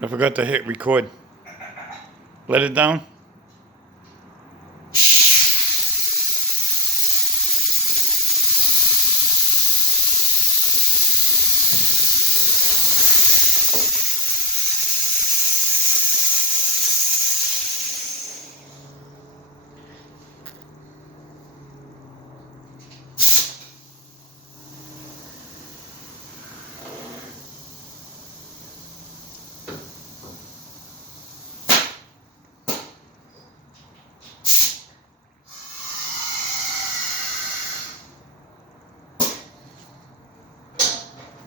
I forgot to hit record. Let it down?